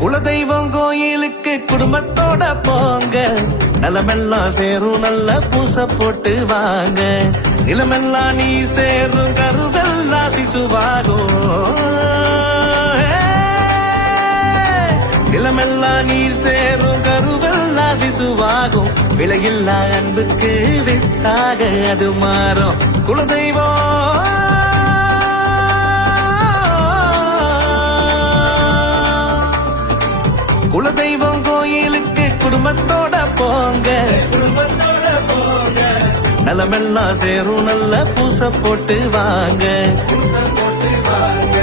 குலதெய்வம் கோயிலுக்கு குடும்பத்தோட போங்க, நிலமெல்லாம் சேரும் நல்ல பூச போட்டு வாங்க. நிலமெல்லாம் நீர் சேரும் கருவெல்லாம் சிசுவாகும். நிலமெல்லாம் நீர் சேரும் கருவெல்லாம் சிசுவாகும். விலையில்லா அன்புக்கு வித்தாக அது மாறும். குலதெய்வம் குலதெய்வம் கோயிலுக்கு குடும்பத்தோட போங்க, குடும்பத்தோட போங்க. நிலமெல்லாம் சேரும் நல்ல பூச போட்டு வாங்க, பூச போட்டு வாங்க.